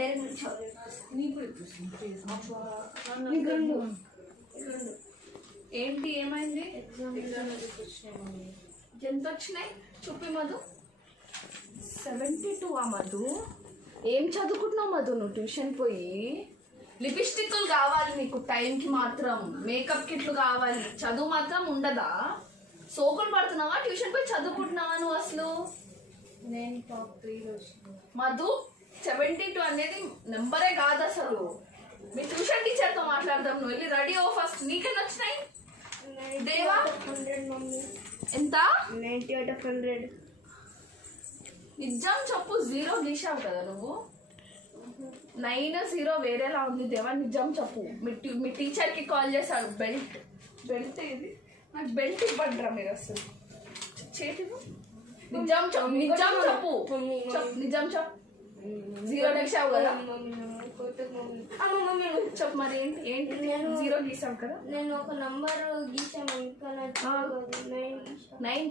వేరే నుంచి ఏంటి ఏమైంది? ఎంత వచ్చినాయి చూపి మధు. 72 మధు. ఏం చదువుకుంటున్నావు మధు నువ్వు ట్యూషన్ పోయి? లిప్స్టిక్లు కావాలి నీకు టైంకి మాత్రం, మేకప్ కిట్లు కావాలి, చదువు మాత్రం ఉండదా? సోకులు పడుతున్నావా? ట్యూషన్ పోయి చదువుకుంటున్నావా నువ్వు అసలు? నేను టాప్ 3 మధు 72 అనేది నెంబరే కాదు అసలు. మీ ట్యూషన్ టీచర్తో మాట్లాడదాం. నువ్వు వెళ్ళి రెడీ అవ్వ ఫస్ట్. నీకెన్ని వచ్చినాయి దేవా? 100 మమ్మీ. ఎంత? 90 out of 100. నిజం చెప్పు. 0 గీసావు కదా నువ్వు. 9 0 వేరేలా ఉంది దేవా. నిజం చెప్పు. మీ టీచర్కి కాల్ చేశాడు. బెల్ట్ ఇది నాకు బెల్ట్ ఇవ్వడ్రా మీరు అసలు. చేతివు. నిజం చెప్పు. నిజం చెప్పు. నిజం చెప్పు. 0 గీసావు కదా. చెప్పు మరి ఏంటి ఏంటి? నేను 0 గీసావు కదా. నేను ఒక నంబర్ గీసాను ఇంకా 9.